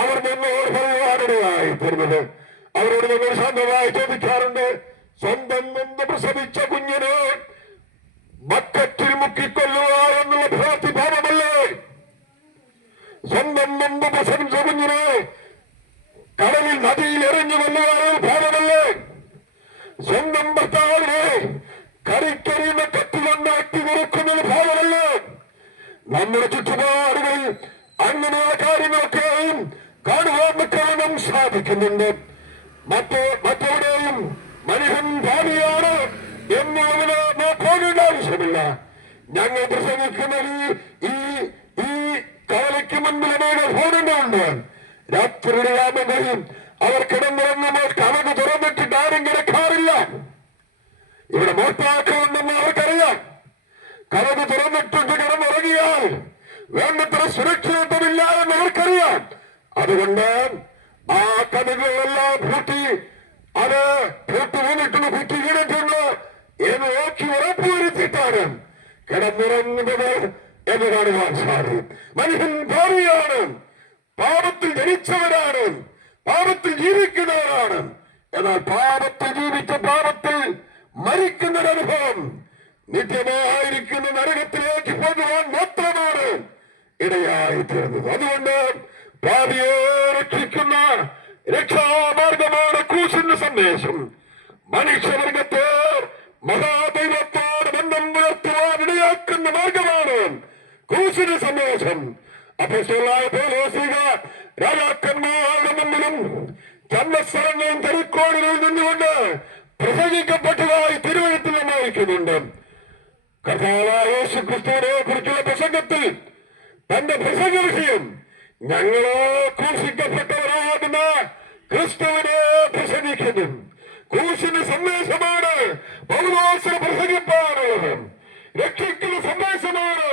അവർ ഞങ്ങളോട് പറയുവാനിടയായി തീർന്നത്. അവരോട് ഞങ്ങൾ ശാന്തമായി ചോദിക്കാറുണ്ട്: സ്വന്തം നിന്ന് പ്രസവിച്ച കുഞ്ഞിനെ ബക്കറ്റിൽ മുക്കിക്കൊല്ലുക എന്നുള്ള ഭ്രാന്തി പാപമല്ലേ? സ്വന്തം നിന്ന് പ്രസവിച്ച കുഞ്ഞിനെ കടലിൽ നദിയിൽ എറിഞ്ഞു കൊല്ലുക പാപമല്ലേ? സ്വന്തം ഭർത്താവിനെ കരിക്കരിയുന്ന കത്തികൊണ്ടാക്കി നിറക്കുന്നത് പാപമല്ലേ? നമ്മുടെ ചുറ്റുപാടുകളിൽ അങ്ങനെയുള്ള കാര്യങ്ങളൊക്കെയും കാണുവാൻ കാണാൻ സാധിക്കുന്നുണ്ട്. മറ്റെവിടെയും മനുഷ്യൻ ഭാവിയാണ് എന്നതിന് പോകേണ്ട ആവശ്യമില്ല. ഞങ്ങൾ പ്രസംഗിക്കുന്ന ഈ കവലയ്ക്ക് മുൻപിൽ അനേകം ഫോണുകളുണ്ട്. രാത്രിയുടെ യാമങ്ങളിൽ അവർ കിടന്നിറങ്ങുമ്പോൾ കവല തുറന്നിട്ടിട്ട് ആരും കിടക്കാറില്ല. ഇവിടെ മോഷ്ടാക്കളുണ്ടെന്ന് അവർക്കറിയാം. കവല തുറന്നിട്ടിട്ട് കിടന്നിറങ്ങിയാൽ വേണ്ടത്ര സുരക്ഷിതത്വമില്ല എന്ന് അവർക്കറിയാം. അതുകൊണ്ട് ആ കഥകളെല്ലാം പൂട്ടി വീണിട്ടുണ്ട്, കുറ്റി വീണിട്ടുണ്ട് എന്ന് നോക്കി ഉറപ്പുവരുത്തിയിട്ടാണ് കിടന്നിറങ്ങുന്നത് എന്ന് കാണുവാൻ സാധിക്കും. മനുഷ്യൻ ഭാവിയാണ്, പാപത്തിൽ ജനിച്ചവരാണ്, പാപത്തിൽ ജീവിക്കുന്നവരാണ്. എന്നാൽ പാപത്തിൽ ജീവിച്ച പാപത്തിൽ മരിക്കുന്നൊരനുഭവം നിത്യമായിരിക്കുന്ന നരകത്തിലേക്ക് പോകുവാൻ മാത്രമാണ് ഇടയായി തീർന്നത്. അതുകൊണ്ട് ഭാവിയെ രക്ഷിക്കുന്ന രക്ഷാമാർഗമാണ് ക്രൂശിന്റെ സന്ദേശം. മനുഷ്യവർഗത്തെ മഹാദൈവത്തോട് ബന്ധം പുലർത്തുവാൻ ഇടയാക്കുന്ന മാർഗമാണ് ക്രൂശിന്റെ സന്ദേശം. അപ്പോസ്തലനായ പൗലോസ് രാജാക്കന്മാരുടെ മുമ്പിലും ജന്മസ്ഥലങ്ങളും തെരുക്കോണുകളിൽ നിന്നുകൊണ്ട് പ്രസംഗിക്കപ്പെട്ടതായി തിരുവഴുത്തിൽ നിർണ്ണയിക്കുന്നുണ്ട്. കർത്താവായ യേശു ക്രിസ്തുവിനെ കുറിച്ചുള്ള പ്രസംഗത്തിൽ തന്റെ പ്രസംഗ വിഷയം ഞങ്ങളോ ക്രൂശിക്കപ്പെട്ടവരാകുന്ന ക്രിസ്തുവിനെ പ്രസംഗിക്കുന്നു. ക്രൂശിന്റെ സന്ദേശമാണ് പൗലോസിന് പ്രസംഗിപ്പാനുള്ളത്. രക്ഷിക്കുന്ന സന്ദേശമാണ്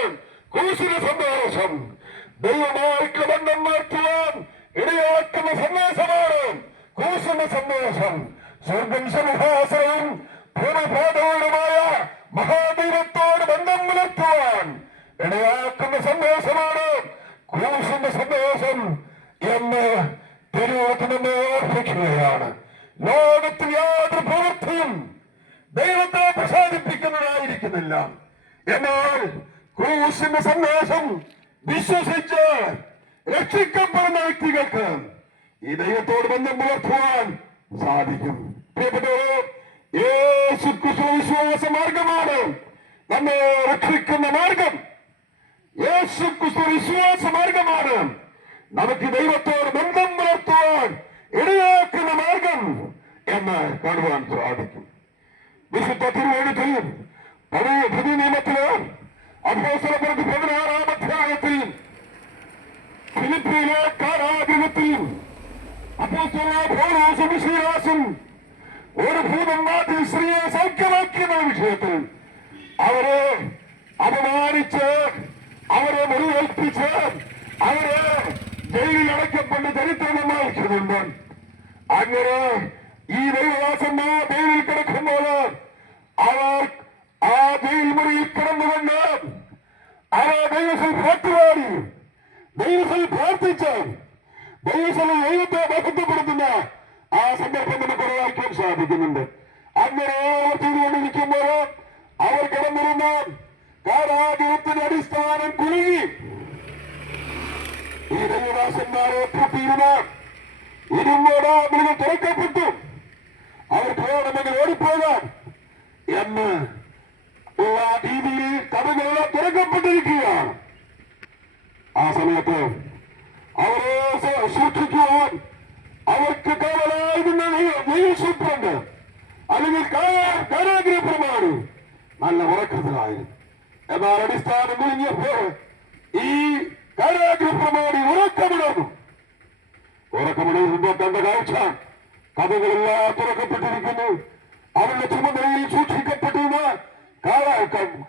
ക്രൂശിന്റെ സന്ദേശം. ദൈവമായിട്ട് ബന്ധം മാറ്റുവാൻ ഇടയാക്കുന്ന സന്ദേശമാണ് ക്രൂശിന്റെ സന്ദേശം. സ്വർഗം സിംഹാസനവും ഭൂമിപാതവുമായ മഹാദൈവത്തോട് ബന്ധം പുലർത്തുവാൻ ഇടയാക്കുന്ന സന്ദേശമാണ് ക്രൂശിന്റെ സന്ദേശം എന്ന് തിരുവോത്തിനെ ഓർപ്പിക്കുകയാണ്. ലോകത്തിൽ യാതൊരു പ്രവൃത്തിയും ദൈവത്തെ പ്രസാദിപ്പിക്കുന്നതായിരിക്കുന്നില്ല. എന്നാൽ ക്രൂശിന്റെ സന്ദേശം വിശ്വസിച്ച് രക്ഷിക്കപ്പെടുന്ന വ്യക്തികൾക്ക് ഈ ദൈവത്തോട് ബന്ധം പുലർത്തുവാൻ സാധിക്കും. പ്രിയപ്പെട്ടവരെ, യേശു ക്രിസ്തു വിശ്വാസ മാർഗമാണ് നമ്മെ രക്ഷിക്കുന്ന മാർഗം. യേശു ക്രിസ്തു വിശ്വാസ മാർഗമാണ് നമുക്ക് ദൈവത്തോട് ബന്ധം പുലർത്തുവാൻ ഇടയാക്കുന്ന മാർഗം എന്ന് കാണുവാൻ സാധിക്കും. വിശുദ്ധ തിരുവെഴുത്തിൽ പുതിയ നിയമത്തില് അപ്പോസ്തലപ്രവൃത്തി 16-ാം അധ്യായത്തിൽ ഫിലിപ്പിയിലെ കാരാഗൃഹത്തിൽ അപ്പോസ്തലനായ പൗലോസും ശീലാസും ഒരു ഭൂതം നാട്ടിൽ സ്ത്രീയെ സൗഖ്യമാക്കിയെന്ന വിഷയത്തിൽ അവരെ അപമാനിച്ച് അവരെ മുറിവേൽപ്പിച്ച് അവരെ ജയിലിൽ അടയ്ക്കപ്പെട്ട് ചരിത്രം വായിക്കുന്നുണ്ട്. അങ്ങനെ ഈ ദൈവദാസന്മാർ ജയിലിൽ കിടക്കുമ്പോൾ അവർ ആ ജയിൽ മുറിയിൽ കിടന്നുകൊണ്ട് അവർ ദൈവത്തിൽ പാട്ടുപാടി ദൈവത്തിൽ പ്രാർത്ഥിച്ച് ദൈവത്തിൽ ദൈവത്തെ ബന്ധപ്പെടുത്തുന്ന ആ സന്ദർഭം നമുക്ക് വായിക്കാൻ സാധിക്കുന്നുണ്ട്. അങ്ങനെ അവർ ചെയ്തുകൊണ്ടിരിക്കുമ്പോൾ അവർ കിടന്നിരുന്ന കാരാഗൃഹത്തിന്റെ അടിസ്ഥാനം കുലുങ്ങി. ഈ ദൈവദാസന്മാരെ പൂട്ടിയിരുന്ന ഇരുമ്പോടോ മൃഗം തുറക്കപ്പെട്ടു. അവർ പോകണമെങ്കിൽ ഓടിപ്പോകാം എന്ന് ഉള്ള രീതിയിൽ കഥകളെല്ലാം തുറക്കപ്പെട്ടിരിക്കുകയാണ്. ആ സമയത്ത് അവരെ സൂക്ഷിക്കുവാൻ അവർക്ക് കാവലായിരുന്ന ജയിൽ സൂപ്രണ്ട് അല്ലെങ്കിൽ കാരാഗൃഹ പ്രമാണി നല്ല ഉറക്കത്തിലായിരുന്നു. എന്നാൽ അടിസ്ഥാനം കുലുങ്ങിയപ്പോൾ ഈ കാരാഗൃഹ പ്രമാണി ഉറക്കമുണരുമ്പോൾ കണ്ട കാഴ്ച കഥകളെല്ലാം തുറക്കപ്പെട്ടിരിക്കുന്നു. അവരുടെ ചുമതലയിൽ സൂക്ഷിക്കപ്പെട്ടിരുന്ന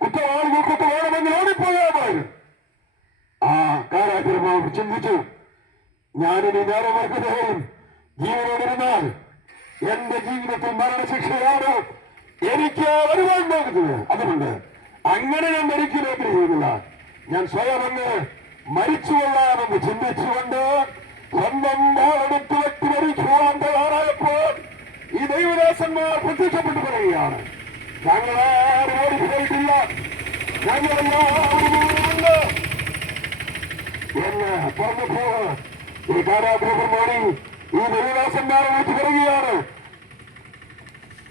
കുറ്റവാളികൾക്കൊക്കെ വേണമെങ്കിൽ ഓടിപ്പോകാമായിരുന്നു. ആ കാരാഗ്രഹം ചിന്തിച്ചു, ഞാനിനി നേരെ വർക്കുന്നതും ജീവനോടിരുന്നാൽ എന്റെ ജീവിതത്തിൽ മരണശിക്ഷയാണ് എനിക്ക് വരുവാൻ പോകുന്നത്. അതുകൊണ്ട് അങ്ങനെ ഞാൻ മരിക്കുന്ന ആഗ്രഹിക്കുന്നില്ല. ഞാൻ സ്വയം അങ്ങ് മരിച്ചുകൊള്ളാമെന്ന് ചിന്തിച്ചുകൊണ്ട് സ്വന്തം വാളെടുത്ത് വെട്ടി മരിക്കുവാൻ തയ്യാറായപ്പോൾ ഈ ദൈവദാസന്മാർ പ്രത്യക്ഷപ്പെട്ടു പറയുകയാണ്, ഞങ്ങളാരും ഓടിപ്പോയിട്ടില്ല, ഞങ്ങളെല്ലാവരും എന്ന് പറഞ്ഞപ്പോ ഈ കാരാഗ്രഹമായി ഈ ദൈവദാസന്മാരെ വിളിച്ചു പറയുകയാണ്,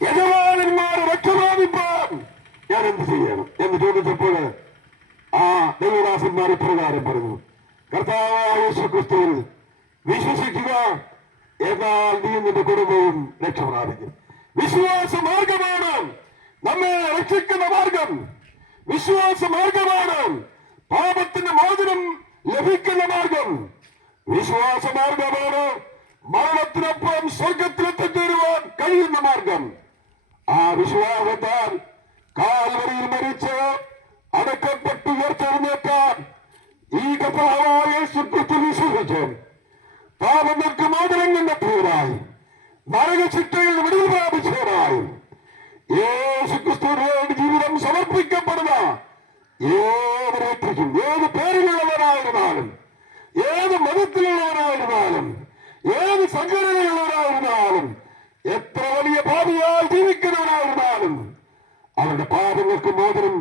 യജമാനന്മാരെ രക്ഷപ്രാപിപ്പാൻ ഞാൻ എന്ത് ചെയ്യണം എന്ന് ചോദിച്ചപ്പോൾ ആ ദൈവദാസന്മാർ ഇപ്രകാരം പറഞ്ഞു, കർത്താവായ യേശുക്രിസ്തുവിൽ വിശ്വസിക്കുക, എന്നാൽ നീ നിന്റെ കുടുംബവും രക്ഷപ്രാപിക്കും. വിശ്വാസ മാർഗമാണ് നമ്മെ രക്ഷിക്കുന്ന മാർഗം. വിശ്വാസ മാർഗമാണ് പാപത്തിന്റെ മോചനം ലഭിക്കുന്ന മാർഗം. വിശ്വാസ മാർഗമാണ് മരണത്തിനൊപ്പം സ്വർഗത്തിലെത്തിച്ചേരുവാൻ കഴിയുന്ന മാർഗം. ആ വിശ്വാസത്താൽ കാൽവരിയിൽ മരിച്ച് അടക്കപ്പെട്ട് ഉയർത്തെഴുന്നേറ്റാൻ ഈ കർത്താവായ യേശുക്രിസ്തു വിശ്വസിച്ചു പാപങ്ങൾക്ക് മോചനം കണ്ടെത്തിയവരായി നരകശിക്ഷയിൽ വിടുതൽ പ്രാപിച്ചവരായി യേശുക്രിസ്തുവിന് വേണ്ടി ജീവിതം സമർപ്പിക്കപ്പെടുന്ന ഏത് വ്യക്തിക്കും, ഏത് പേരിലുള്ളവരായിരുന്നാലും, ഏത് മതത്തിലുള്ളവരായിരുന്നാലും, ഏത് സംഘടനയുള്ളവരായിരുന്നാലും, എത്ര വലിയ പാപിയായി ജീവിക്കുന്നവരായിരുന്നാലും അവരുടെ പാപങ്ങൾക്ക് മോചനം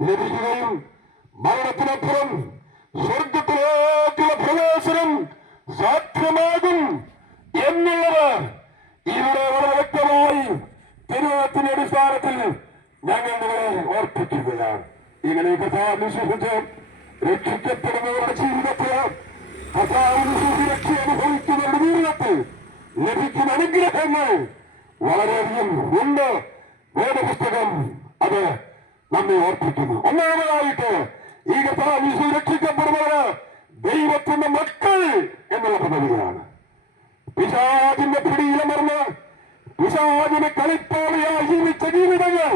ലഭിക്കുകയും മരണത്തിനപ്പുറം സ്വർഗത്തിലേക്കുള്ള പ്രവേശനം സാധ്യമാകും എന്നുള്ളത് ഇവിടെ വളരെ വ്യക്തമായി തിരുവചനത്തിന്റെ അടിസ്ഥാനത്തിൽ ഞങ്ങൾ നിങ്ങളെ ഓർപ്പിക്കുകയാണ്. ഇങ്ങനെ കർത്താവ് വിശ്വസിച്ച് രക്ഷിക്കപ്പെടുന്നവരുടെ ജീവിതത്തിൽ കർത്താവിന് സുരക്ഷ അനുഭവിക്കുന്നവരുടെ ജീവിതത്തിൽ ലഭിക്കുന്ന അനുഗ്രഹങ്ങൾ വളരെയധികം ഉണ്ട്. വേദപുസ്തകം അത് നമ്മെ ഓർപ്പിക്കുന്നു. ഒന്നാമതായിട്ട് ഈ കർത്താവ് രക്ഷിക്കപ്പെടുന്നവര് ദൈവത്തിന്റെ മക്കൾ എന്നുള്ള പദവിയാണ്. പിശാചിന്റെ പിടിയിലമർന്ന് പിശാചിനെ കളിത്തോടെയായി ജീവിച്ച ജീവിതങ്ങൾ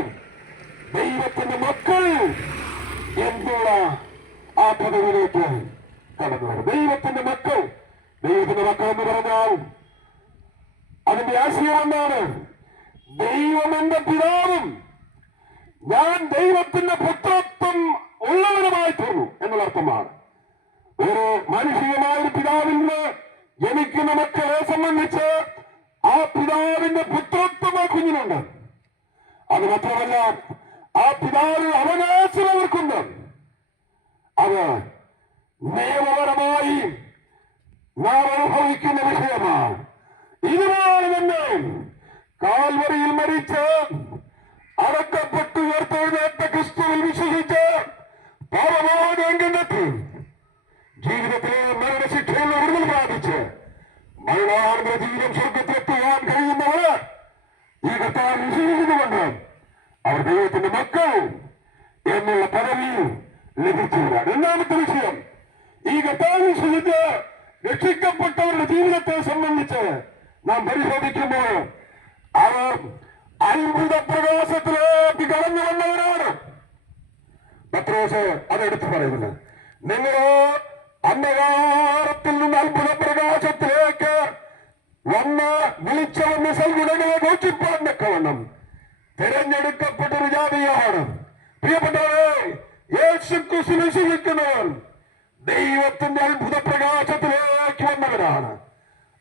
ദൈവത്തിന്റെ മക്കൾ എന്നുള്ള ആ പദവിയിലേക്ക് കടന്നു വരും. ദൈവത്തിന്റെ മക്കൾ എന്ന് പറഞ്ഞാൽ അതിന്റെ ആശയം എന്താണ്? ദൈവം എന്റെ പിതാവും ഞാൻ ദൈവത്തിന്റെ പുത്രത്വം ഉള്ളവരുമായി തീർന്നു എന്നുള്ള അർത്ഥമാണ്. ഒരു മാനുഷികമായ ഒരു പിതാവിൽ നിന്ന് ജനിക്കുന്ന മക്കളെ സംബന്ധിച്ച് ആ പിതാവിന്റെ പുത്രത്വം ആ കുഞ്ഞിനുണ്ട്. അത് മാത്രമല്ല, ആ പിതാവിന് അവകാശം അവർക്കുണ്ട്. അത് നിയമപരമായി നാം അനുഭവിക്കുന്ന വിഷയമാണ്. ഇതുപോലെ തന്നെ കാൽവരിയിൽ മരിച്ച് അടക്കപ്പെട്ടു ഉയർത്തെഴുന്നേറ്റ എന്നുള്ള പദവി ലഭിച്ചവരാണ്. രണ്ടാമത്തെ വിഷയം, ഈ കർത്താവിനെ വിശ്വസിച്ച് രക്ഷിക്കപ്പെട്ടവരുടെ ജീവിതത്തെ സംബന്ധിച്ച് നാം പരിശോധിക്കുമ്പോൾ അവർ അത്ഭുത പ്രകാശത്തിലേക്ക് കടന്നു വന്നവരാണ്. പത്രോസ് അതെടുത്ത് പറയുന്നത്, നിങ്ങളോ അന്ധകാരത്തിൽ നിന്ന് അത്ഭുത പ്രകാശത്തിലേക്ക് വന്ന് വിളിച്ചവന്ന് സൽഗുണങ്ങളെ നോക്കിപ്പാണ്ടക്കവണ്ണം തിരഞ്ഞെടുക്കപ്പെട്ടൊരു ജാതിയാണ്. പ്രിയപ്പെട്ടവരെ, യേശുക്രിസ്തു വിശ്വസിക്കുന്നവർ ദൈവത്തിന്റെ അത്ഭുത പ്രകാശത്തിലേക്ക് വന്നവരാണ്.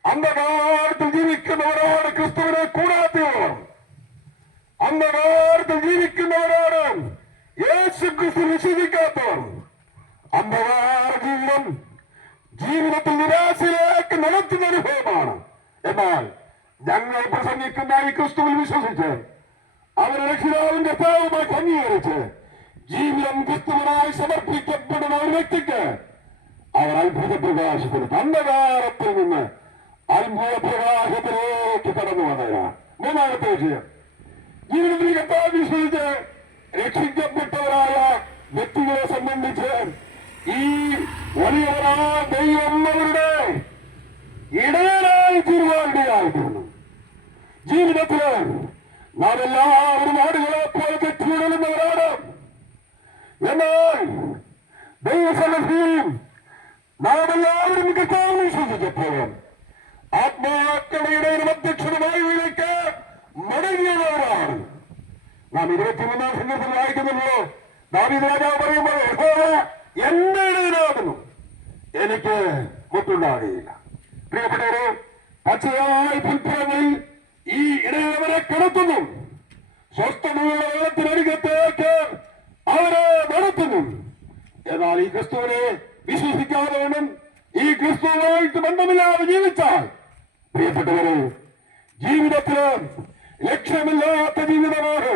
അന്ധകാരത്തിൽ ജീവിക്കുന്നവരാണ് ക്രിസ്തുവിനെ കൂടാത്തവർ. അന്ധകാരത്തിൽ ജീവിക്കുന്നവരാണ് യേശുക്രിസ്തു വിശ്വസിക്കാത്തവർ. അന്ധകാര ജീവിതത്തിൽ നിരാശയിലേക്ക് നടത്തുന്ന അനുഭവമാണ്. എന്നാൽ ഞങ്ങൾ പ്രസംഗിക്കുന്ന ഈ ക്രിസ്തുവിൽ വിശ്വസിച്ച് അവരെ രക്ഷിതാവും കർത്താവുമായി അംഗീകരിച്ച് ജീവിതം ക്രിസ്തുവിനായി സമർപ്പിക്കപ്പെടുന്ന ഒരു വ്യക്തിക്ക് അവർ അത്ഭുത പ്രകാശത്തിലേക്ക്, അന്ധകാരത്തിൽ നിന്ന് അത്ഭുത പ്രകാശത്തിലേക്ക് കടന്നു വന്നവരാണ്. മൂന്നാമത്തെ വിഷയം, ജീവിതത്തിൽ കർത്താവ് വിശ്വസിച്ച് രക്ഷിക്കപ്പെട്ടവരായ വ്യക്തികളെ സംബന്ധിച്ച് ഈ വലിയവരായ ദൈവം അവരുടെ ഇടയനായി തീരുവാനിടയായിത്തീർന്നു. ജീവിതത്തില് നാം എല്ലാവരും ആടുകളെ പോലെ തെറ്റിയിടുന്നവരാണ്. എന്നാൽ ദൈവസന്നിധിയിൽ നാം എല്ലാവരും കർത്താവിനെ വിശ്വസിച്ചപ്പോഴും ആത്മാക്കളുടെ അധ്യക്ഷനുമായിലേക്ക് മടങ്ങിയവരാണ്. നാം 23-ാം സങ്കീർത്തനം വായിക്കുന്നുള്ളൂ. ദാവീദ് രാജാവ് പറയുമ്പോൾ, യഹോവ എന്റെ ഇടയനാകുന്നു, എനിക്ക് മുട്ടുണ്ടാകുകയില്ല. പ്രിയപ്പെട്ടവരെ, പച്ചയായ പുൽപ്പുറങ്ങളിൽ ഈ ഇടയവരെ കിടത്തുന്നു. സ്വസ്ഥതയുള്ള വെള്ളത്തിനരികത്തേക്ക് അവരെ നടത്തുന്നു. എന്നാൽ ഈ ക്രിസ്തുവിനെ വിശ്വസിക്കാതെ ഈ ക്രിസ്തുവുമായിട്ട് ബന്ധമില്ലാതെ ജീവിച്ചാൽ, പ്രിയപ്പെട്ടവരെ, ജീവിതത്തില് ലക്ഷ്യമില്ലാത്ത ജീവിതമാണ്.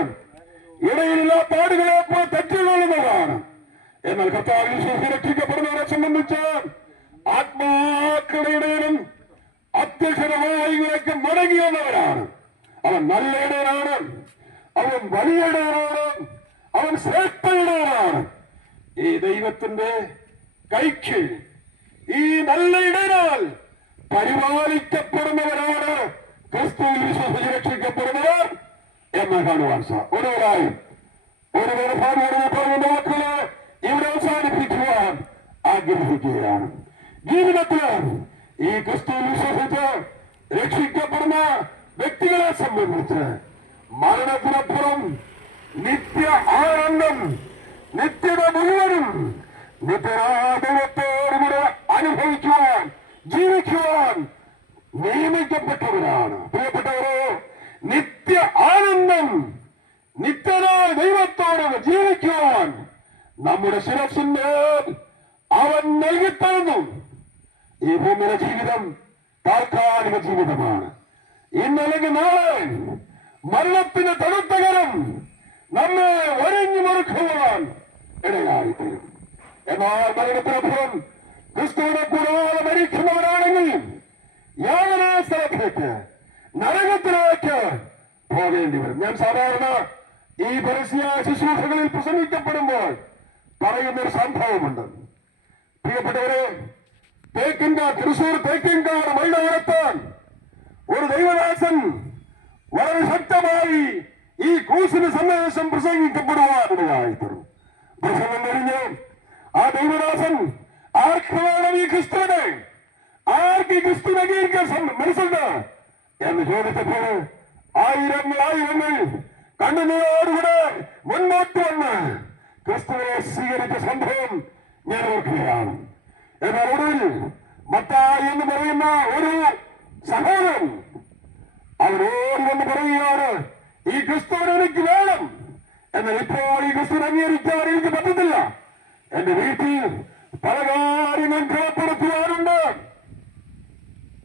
ഇടയിലില്ലാത്ത ആടുകളെ പോലെ തെറ്റുകൊള്ളുന്നതാണ്. എന്നാൽ കർത്താവിൽ വിശ്വസിച്ച് രക്ഷിക്കപ്പെടുന്നവരെ സംബന്ധിച്ച് ആത്മാക്കളുടെ ഇടയിലും അധ്യക്ഷരമായിലേക്ക് മടങ്ങി വന്നവരാണ്. അവൻ നല്ല ഇടയനാണ്, അവൻ വലിയ ഇടയനാണ്, അവൻ ശ്രേഷ്ഠ ഇടയനാണ്. ഈ ദൈവത്തിന്റെ കൈക്ക് ഈ നല്ല ഇടയനാൽ പരിപാലിക്കപ്പെടുന്നവരാണ് ക്രിസ്തുവിൽ വിശ്വസിച്ച് രക്ഷിക്കപ്പെടുന്നവർ എന്ന് കാണുവാൻ ഒടുവിലായി ഒരു പറയുന്ന വാക്കുകളെ ഇവിടെ അവസാനിപ്പിക്കുവാൻ ആഗ്രഹിക്കുകയാണ്. ജീവിതത്തില് ഈ ക്രിസ്തുവിൽ വിശ്വസിച്ച് രക്ഷിക്കപ്പെടുന്ന വ്യക്തികളെ സംബന്ധിച്ച് മരണത്തിനപ്പുറം നിത്യ ആനന്ദം, നിത്യത മുഴുവനും നിത്യദൈവത്തോടുകൂടെ അനുഭവിക്കുവാൻ, ജീവിക്കുവാൻ നിയമിക്കപ്പെട്ടവരാണ്. പ്രിയപ്പെട്ടവരെ, നിത്യ ആനന്ദം, നിത്യനായ ദൈവത്തോട് ജീവിക്കുവാൻ നമ്മുടെ ശിരസിന്റെ അവൻ നൽകിത്തന്നു. ഈ ഭൂമിയിലെ ജീവിതം താൽക്കാലിക ജീവിതമാണ്. ഇന്നല്ലെങ്കിൽ നാളെ മരണത്തിന് തടുത്തകരം നമ്മെ ഒരിഞ്ഞു മറുക്കുവാൻ ഇടയായിത്തീരും. എന്നാൽ മരണത്തിനപ്പുറം ക്രിസ്തുവിനെ കൂടാതെ മരിക്കുന്നവരാണെങ്കിൽ യാതൊരു സ്ഥലത്തേക്ക്, നരകത്തിലേക്ക് പോകേണ്ടി വരും. ഞാൻ സാധാരണ ഈ പരസ്യ ശുശ്രൂഷകളിൽ പ്രസംഗിക്കപ്പെടുമ്പോൾ പറയുന്നൊരു സംഭവമുണ്ട്. പ്രിയപ്പെട്ടവരെ, തൃശൂർ തേക്കിൻകാട് മൈതാനത്താൻ ഒരു ദൈവദാസൻ വളരെ ശക്തമായി ഈ ക്രൂസിന് സന്ദേശം പ്രസംഗിക്കപ്പെടുവാനിടയായിത്തീർന്നു. പ്രസംഗം കഴിഞ്ഞ് ആ ദൈവദാസൻ ആർക്ക് വേണം ഈ ക്രിസ്തുവിനെ, ആർക്ക് ഈ ക്രിസ്തുവിനെ അംഗീകരിക്കാൻ മനസ്സുണ്ട് എന്ന് ചോദിച്ചപ്പോൾ ആയിരങ്ങൾ കണ്ണുനീരോടുകൂടെ മുന്നോട്ട് വന്ന് ക്രിസ്തുവിനെ സ്വീകരിച്ച സംഭവം ഞാൻ ഓർക്കുകയാണ്. എന്നാൽ ഒടുവിൽ മത്തായി എന്ന് പറയുന്ന ഒരു സഹോദരൻ അവരോട് വന്ന് പറയുകയാണ്, ഈ ക്രിസ്തുവിനെ എനിക്ക് വേണം, എന്നാൽ ഇപ്പോൾ ഈ ക്രിസ്തുവിനെ അംഗീകരിക്കാൻ എനിക്ക് പറ്റത്തില്ല. എന്റെ വീട്ടിൽ പല കാര്യങ്ങൾ ക്രമപ്പെടുത്തുവാനുണ്ട്.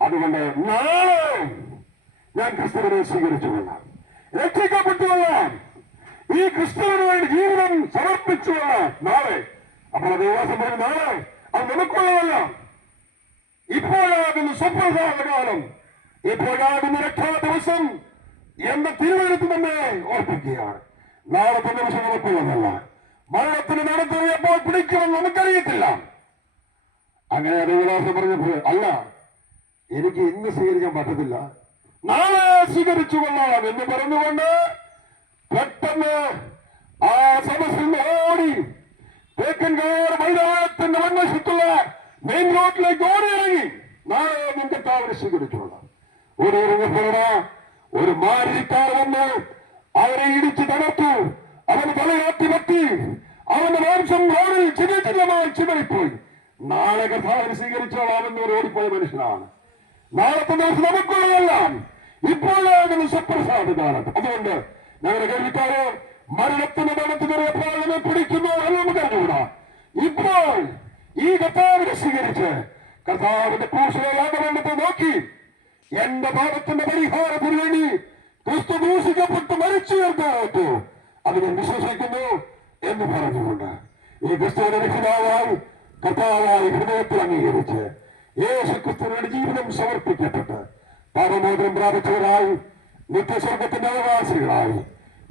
അതുകൊണ്ട് നാളെ ഞാൻ ക്രിസ്തുവിനെ സ്വീകരിച്ചുകൊള്ളാം, രക്ഷിക്കപ്പെട്ടുകൊള്ളാം, ഈ ക്രിസ്തുവിന് വേണ്ടി ജീവിതം സമർപ്പിച്ചുകൊള്ളാം നാളെ. അപ്പോൾ ദേവാസം പറയും, നാളെ അത് നമുക്കുള്ളതല്ല, ഇപ്പോഴാകുന്ന സുപ്രധാനകാലം, ഇപ്പോഴാകുന്ന രക്ഷാ ദിവസം എന്ന തിരുവഴുത്ത് നമ്മെ ഓർപ്പിക്കുകയാണ്. നാളത്തെ ദിവസം നമുക്കുള്ളതല്ല, മരണത്തിന് നടത്തിയപ്പോൾ പിടിക്കുമെന്ന് നമുക്കറിയത്തില്ല. അങ്ങനെ ദേവദാസൻ പറഞ്ഞപ്പോൾ അല്ല, എനിക്ക് ഇന്ന് സ്വീകരിക്കാൻ പറ്റത്തില്ല, നാളെ സ്വീകരിച്ചു കൊള്ളാം എന്ന് പറഞ്ഞുകൊണ്ട് പെട്ടെന്ന് ആ സദസ്സിൽ നിന്ന് ഓടി തേക്കൻകാട് മൈതാനത്തിന്റെ മുൻവശത്തുള്ള മെയിൻ റോഡിലേക്ക് ഓടി ഇറങ്ങി, നാളെ നിന്റെ കാവൽ സ്വീകരിച്ചോളാം. ഓടിയിറങ്ങപ്പോഴാ ഒരു മാരിക്കാർ വന്ന് അവരെ ഇടിച്ച് തകർത്തു. അവന് തലയാട്ടി പറ്റി, അവന്റെ മാംസം റോഡിൽ ചിരചിരമായി ചിതറിപ്പോയി. നാളെ കർത്താവിനെ സ്വീകരിച്ചോളാമെന്ന് ഒരു ഓടിപ്പോയ മനുഷ്യനാണ്. നാളത്തെ ദിവസം നമുക്കുള്ളതെല്ലാം ഇപ്പോഴാകുന്ന സുപ്രസാദ കാലത്ത്. അതുകൊണ്ട് ഞങ്ങളുടെ കേൾവിക്കാരെ, മരണത്തിന് മരണത്തിനെപ്പോൾ നമ്മെ പിടിക്കുന്നു എന്ന് നമുക്ക് അറിഞ്ഞുകൂടാ. ഇപ്പോൾ ഈ കർത്താവിനെ സ്വീകരിച്ച് കർത്താവിന്റെ ക്രൂശിലാകവേണ്ടത് നോക്കി എന്റെ പാപത്തിന്റെ പരിഹാരത്തിന് വേണ്ടി ക്രിസ്തു ക്രൂശിക്കപ്പെട്ട് മരിച്ചു തീർത്തു, അത് ഞാൻ വിശ്വസിക്കുന്നു എന്ന് പറഞ്ഞുകൊണ്ട് ഈ ക്രിസ്തുവിന്റെ രക്ഷിതാവായി കർത്താവായി ഹൃദയത്തിൽ അംഗീകരിച്ച് യേശു ക്രിസ്തുവിന്റെ ജീവിതം സമർപ്പിക്കപ്പെട്ട് പാപമോചനം പ്രാപിച്ചവരായി നിത്യസ്വർഗത്തിന്റെ അവകാശികളായി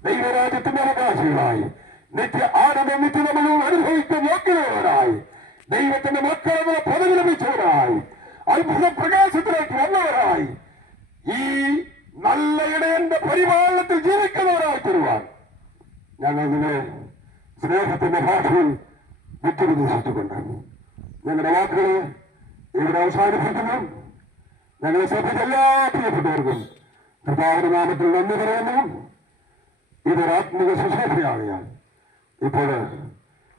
ദൈവരാജ്യത്തിന്റെ അവകാശികളായി ആനന്ദം നിത്യതമനും അനുഭവിക്കാൻ നോക്കിയവരായി ദൈവത്തിന്റെ മക്കളെന്ന പദവി ലഭിച്ചവരായി അത്ഭുത പ്രകാശത്തിലേക്ക് വന്നവരായി ഈ നല്ല ഇടയന്റെ പരിപാലനത്തിൽ ജീവിക്കുന്നവരായി തരുവാൻ ഞങ്ങൾ നിങ്ങളെ സ്നേഹത്തിന്റെ ഭാഷയിൽ വിട്ടുപദേശിച്ചുകൊണ്ട് ഞങ്ങളുടെ വാക്കുകളെ ഇവിടെ അവസാനിപ്പിക്കുന്നു. ഞങ്ങളെ ശ്രദ്ധിച്ച എല്ലാ പ്രിയപ്പെട്ടവർക്കും കർത്താവിന്റെ നാമത്തിൽ നന്ദി പറയുന്നു. ഇതൊരാത്മിക ശുശ്രൂഷയാകയാൽ ഇപ്പോൾ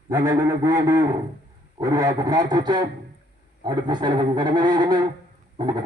ഞങ്ങൾ നിങ്ങൾക്ക് വേണ്ടി ഒരു വാക്ക് പ്രാർത്ഥിച്ച് അടുത്ത സ്ഥലത്ത് കടന്നു പോകുന്നു. നമുക്ക്